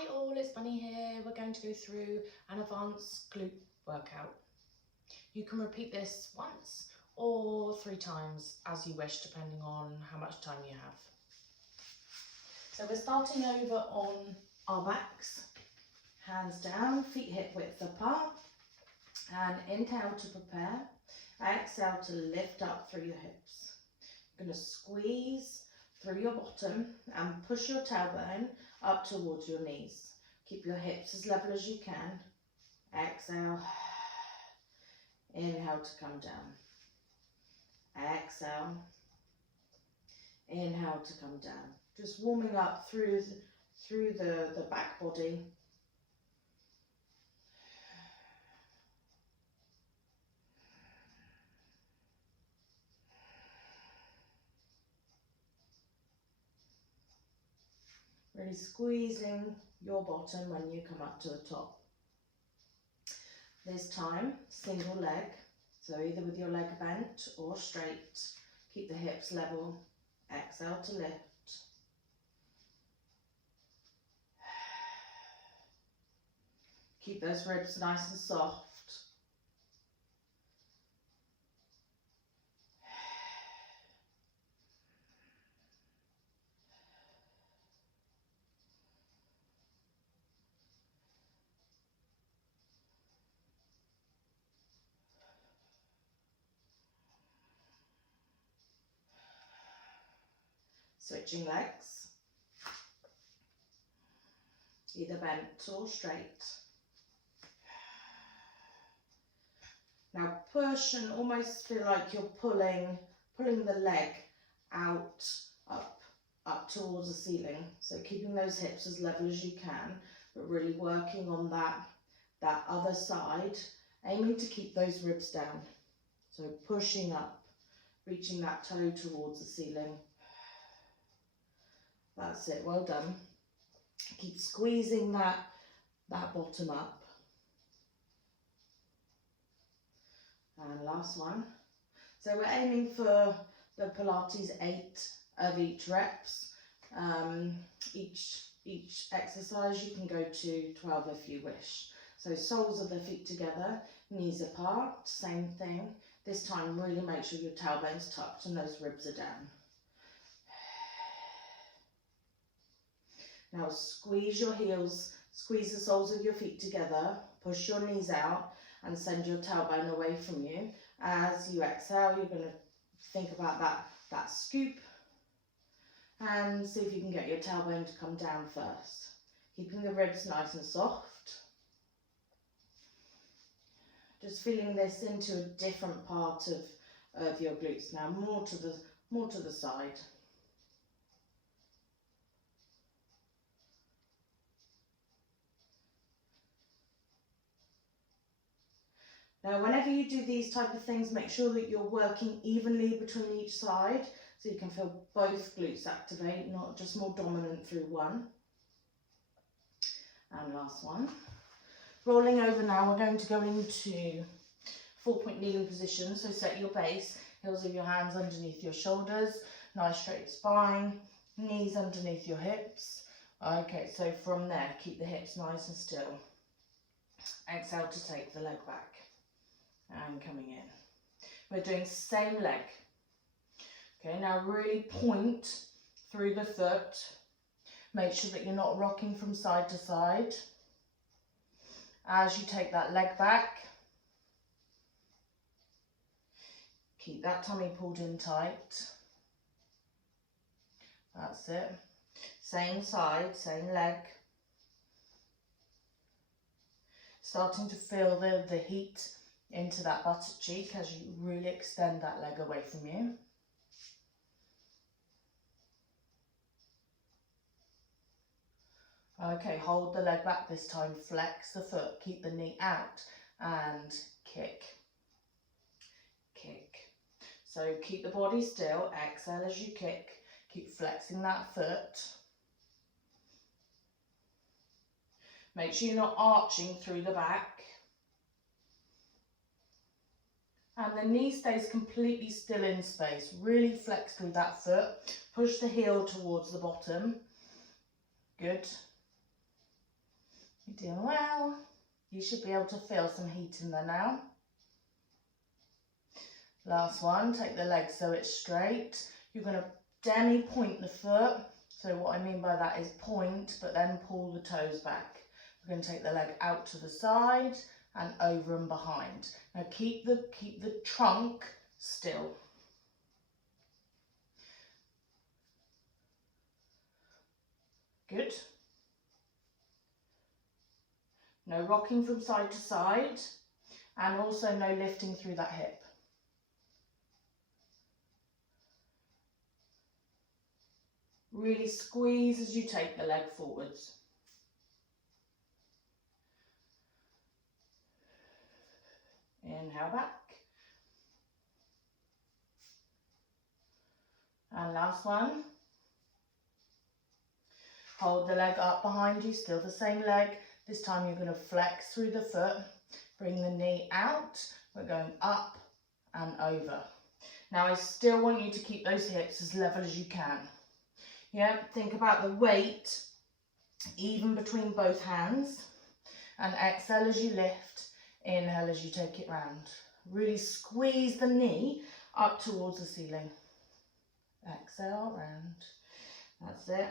Hi all, it's Bunny here. We're going to go through an advanced glute workout. You can repeat this once or 3 times as you wish, depending on how much time you have. So we're starting over on our backs, hands down, feet hip width apart, and inhale to prepare, exhale to lift up through your hips. You're going to squeeze through your bottom and push your tailbone up towards your knees. Keep your hips as level as you can. Exhale. Inhale to come down. Exhale. Inhale to come down. Just warming up through the back body. Really squeezing your bottom when you come up to the top. This time, single leg, so either with your leg bent or straight. Keep the hips level. Exhale to lift. Keep those ribs nice and soft. Switching legs, either bent or straight. Now push and almost feel like you're pulling the leg out, up towards the ceiling. So keeping those hips as level as you can, but really working on that other side, aiming to keep those ribs down. So pushing up, reaching that toe towards the ceiling. That's it, well done. Keep squeezing that bottom up. And last one. So we're aiming for the Pilates 8 of each reps. Each exercise you can go to 12 if you wish. So soles of the feet together, knees apart, same thing. This time really make sure your tailbone's tucked and those ribs are down. Now squeeze your heels, squeeze the soles of your feet together, push your knees out and send your tailbone away from you. As you exhale, you're going to think about that scoop and see if you can get your tailbone to come down first. Keeping the ribs nice and soft. Just feeling this into a different part of your glutes now, more to the side. Now, whenever you do these type of things, make sure that you're working evenly between each side so you can feel both glutes activate, not just more dominant through one. And last one. Rolling over now, we're going to go into 4-point kneeling position. So set your base, heels of your hands underneath your shoulders, nice straight spine, knees underneath your hips. Okay, so from there, keep the hips nice and still. Exhale to take the leg back. And coming in. We're doing same leg. Okay, now really point through the foot. Make sure that you're not rocking from side to side. As you take that leg back, keep that tummy pulled in tight. That's it. Same side, same leg. Starting to feel the heat into that buttock cheek as you really extend that leg away from you. Okay, hold the leg back this time, flex the foot, keep the knee out and kick. Kick. So keep the body still, exhale as you kick, keep flexing that foot. Make sure you're not arching through the back. And the knee stays completely still in space. Really flex through that foot. Push the heel towards the bottom. Good. You're doing well. You should be able to feel some heat in there now. Last one, take the leg so it's straight. You're going to demi-point the foot. So what I mean by that is point, but then pull the toes back. We're going to take the leg out to the side and over and behind. Now keep the trunk still. Good. No rocking from side to side, and also no lifting through that hip. Really squeeze as you take the leg forwards. Inhale back. And last one. Hold the leg up behind you, still the same leg. This time you're going to flex through the foot. Bring the knee out. We're going up and over. Now I still want you to keep those hips as level as you can. Yeah, think about the weight even between both hands, and exhale as you lift, inhale as you take it round. Really squeeze the knee up towards the ceiling. Exhale, round. That's it.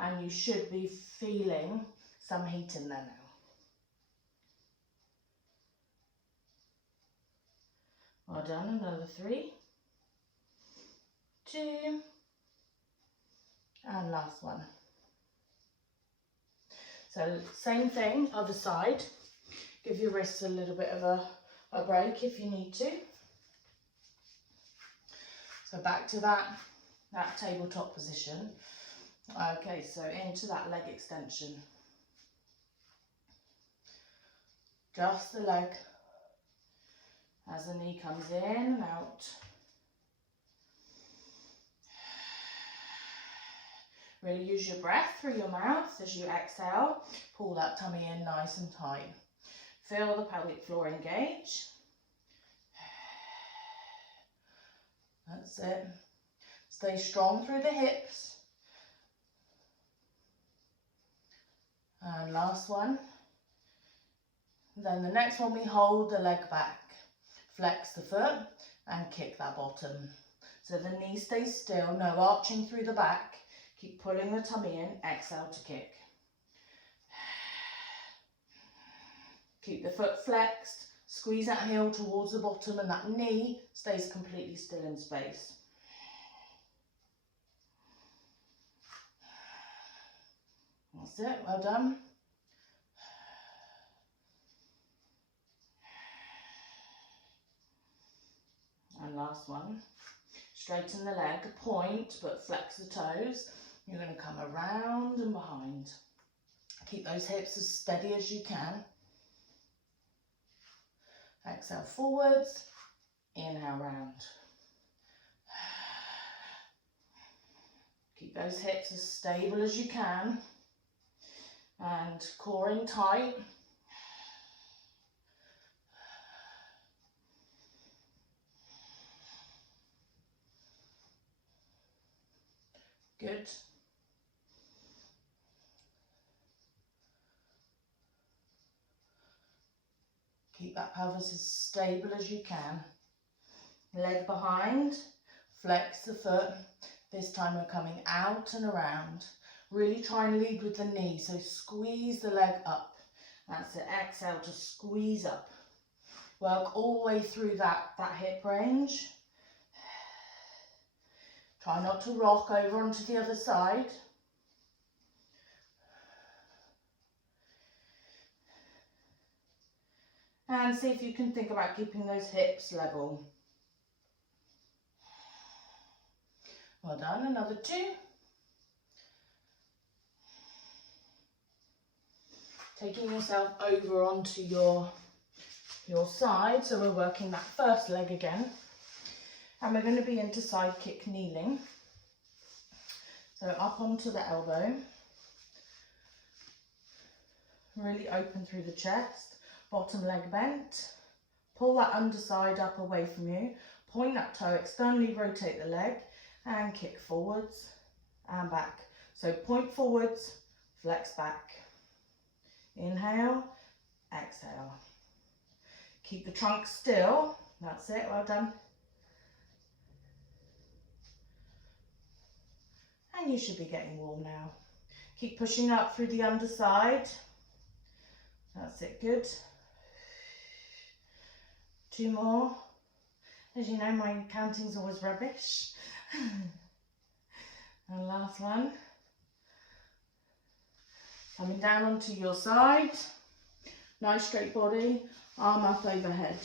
And you should be feeling some heat in there now. Well done, another 3, 2, and last one. So same thing, other side. Give your wrists a little bit of a break if you need to. So back to that tabletop position. Okay, so into that leg extension. Just the leg as the knee comes in and out. Really use your breath through your mouth as you exhale. Pull that tummy in nice and tight. Feel the pelvic floor engage. That's it. Stay strong through the hips. And last one. Then the next one, we hold the leg back. Flex the foot and kick that bottom. So the knee stays still, no arching through the back. Keep pulling the tummy in, exhale to kick. Keep the foot flexed, squeeze that heel towards the bottom, and that knee stays completely still in space. That's it, well done. And last one. Straighten the leg, point, but flex the toes. You're going to come around and behind. Keep those hips as steady as you can. Exhale forwards, inhale round. Keep those hips as stable as you can. And core in tight. Good. Keep that pelvis as stable as you can. Leg behind, flex the foot. This time we're coming out and around. Really try and lead with the knee, so squeeze the leg up. That's it, exhale to squeeze up. Work all the way through that hip range. Try not to rock over onto the other side. And see if you can think about keeping those hips level. Well done, another 2. Taking yourself over onto your side, so we're working that first leg again. And we're going to be into side kick kneeling. So up onto the elbow. Really open through the chest. Bottom leg bent. Pull that underside up away from you. Point that toe, externally rotate the leg and kick forwards and back. So point forwards, flex back. Inhale, exhale. Keep the trunk still. That's it, well done. And you should be getting warm now. Keep pushing up through the underside. That's it, good. 2 more. As you know, my counting's always rubbish. And last one. Coming down onto your side. Nice straight body, arm up overhead.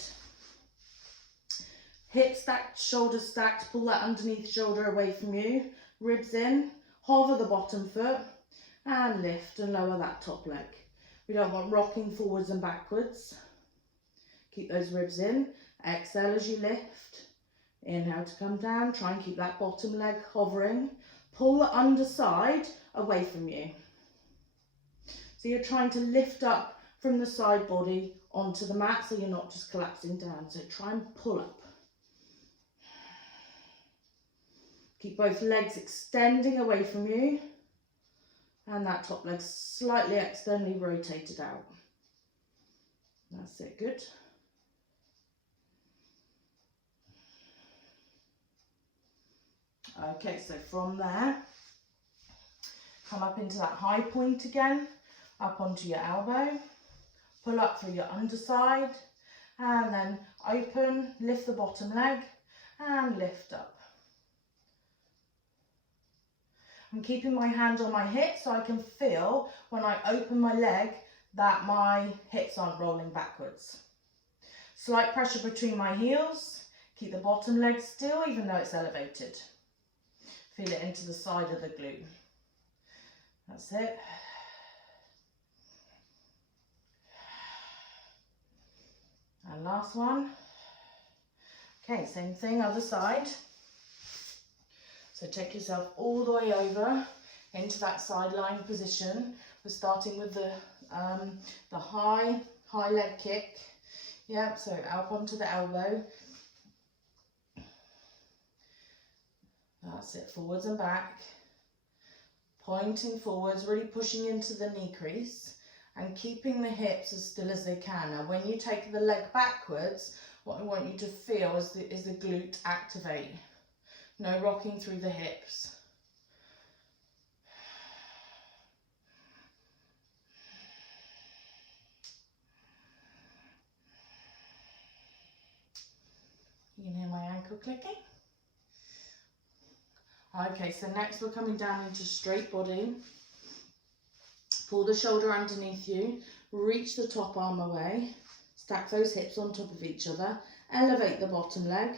Hips stacked, shoulders stacked, pull that underneath shoulder away from you. Ribs in, hover the bottom foot and lift and lower that top leg. We don't want rocking forwards and backwards. Keep those ribs in. Exhale as you lift. Inhale to come down. Try and keep that bottom leg hovering. Pull the underside away from you. So you're trying to lift up from the side body onto the mat so you're not just collapsing down. So try and pull up. Keep both legs extending away from you and that top leg slightly externally rotated out. That's it, good. Okay, so from there, come up into that high point again, up onto your elbow, pull up through your underside, and then open, lift the bottom leg, and lift up. I'm keeping my hand on my hip so I can feel when I open my leg that my hips aren't rolling backwards. Slight pressure between my heels. Keep the bottom leg still even though it's elevated. Feel it into the side of the glute. That's it. And last one. Okay, same thing, other side. So take yourself all the way over into that sideline position. We're starting with the high leg kick. Yeah, so up onto the elbow. That's it, forwards and back. Pointing forwards, really pushing into the knee crease and keeping the hips as still as they can. Now when you take the leg backwards, what I want you to feel is the glute activate. No rocking through the hips. You can hear my ankle clicking. Okay, so next we're coming down into straight body. Pull the shoulder underneath you, reach the top arm away, stack those hips on top of each other, elevate the bottom leg,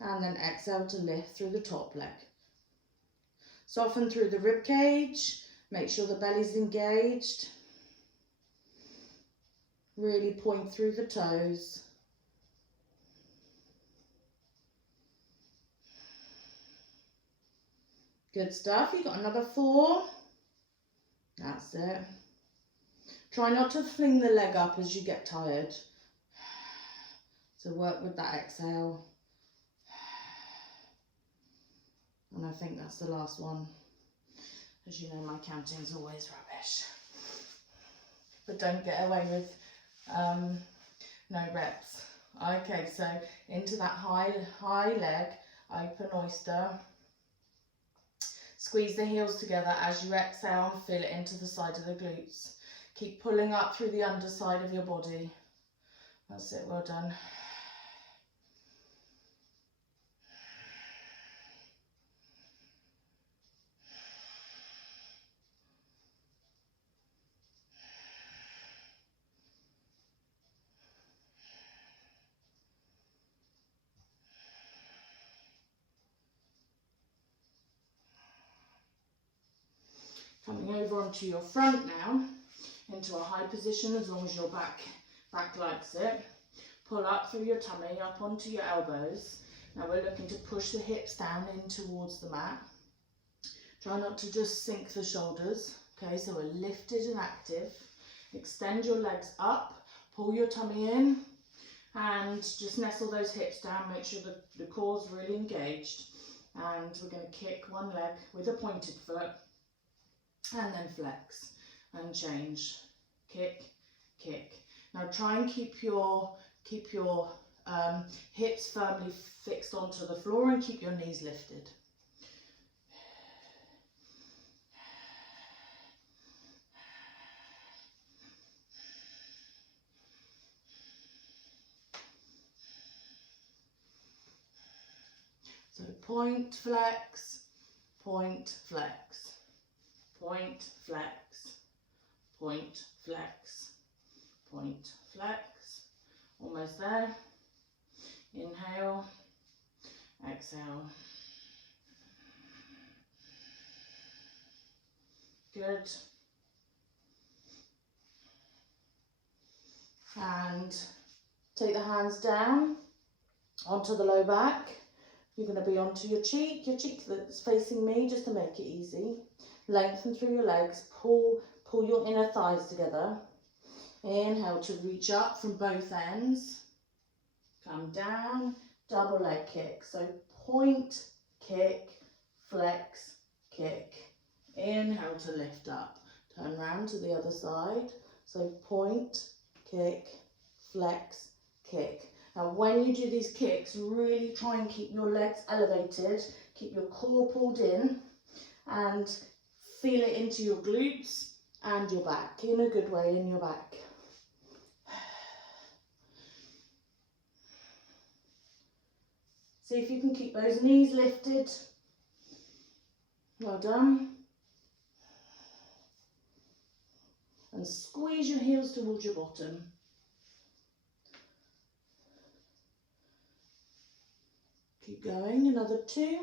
and then exhale to lift through the top leg. Soften through the rib cage, make sure the belly's engaged. Really point through the toes. Good stuff, you've got another 4. That's it. Try not to fling the leg up as you get tired. So work with that exhale. And I think that's the last one. As you know, my counting's always rubbish. But don't get away with no reps. Okay, so into that high leg, open oyster. Squeeze the heels together as you exhale and feel it into the side of the glutes. Keep pulling up through the underside of your body. That's it, well done. Coming over onto your front now, into a high position as long as your back likes it. Pull up through your tummy, up onto your elbows. Now we're looking to push the hips down in towards the mat. Try not to just sink the shoulders. Okay, so we're lifted and active. Extend your legs up, pull your tummy in, and just nestle those hips down. Make sure the core's really engaged. And we're going to kick one leg with a pointed foot. And then flex. and change. Kick, kick. Now try and keep your hips firmly fixed onto the floor and keep your knees lifted. So point, flex, point, flex, point, flex, point, flex, point, flex. Almost there. Inhale, exhale. Good. And take the hands down onto the low back. You're going to be onto your cheek that's facing me, just to make it easy. Lengthen through your legs, pull your inner thighs together. Inhale to reach up from both ends. Come down, double leg kick. So point, kick, flex, kick. Inhale to lift up. Turn round to the other side. So point, kick, flex, kick. Now when you do these kicks, really try and keep your legs elevated, keep your core pulled in and feel it into your glutes and your back, in a good way in your back. See if you can keep those knees lifted. Well done. And squeeze your heels towards your bottom. Keep going, another 2.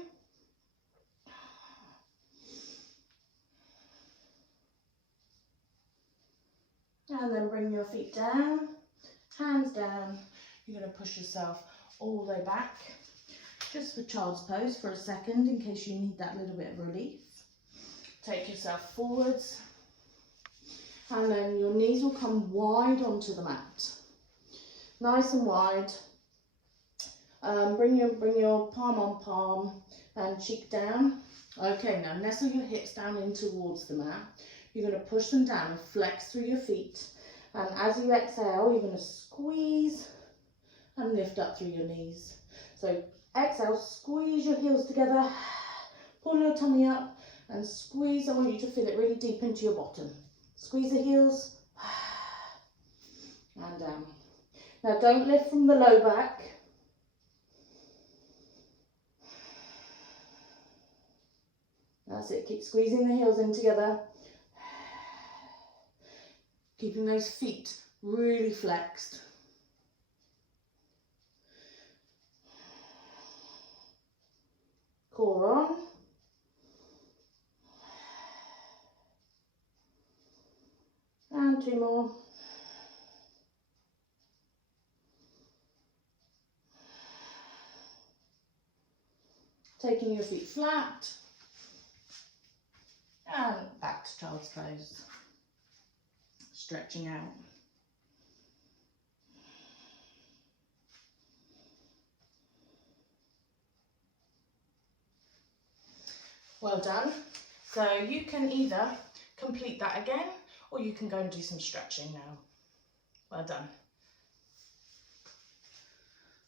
And then bring your feet down, hands down. You're going to push yourself all the way back, just for child's pose for a second, in case you need that little bit of relief. Take yourself forwards, and then your knees will come wide onto the mat. Nice and wide. Bring your palm on palm and cheek down. Okay, now nestle your hips down in towards the mat. You're going to push them down and flex through your feet. And as you exhale, you're going to squeeze and lift up through your knees. So exhale, squeeze your heels together, pull your tummy up and squeeze. I want you to feel it really deep into your bottom. Squeeze the heels and down. Now don't lift from the low back. That's it, keep squeezing the heels in together. Keeping those feet really flexed. Core on. And 2 more. Taking your feet flat. And back to child's pose. Stretching out. Well done. So you can either complete that again, or you can go and do some stretching now. Well done.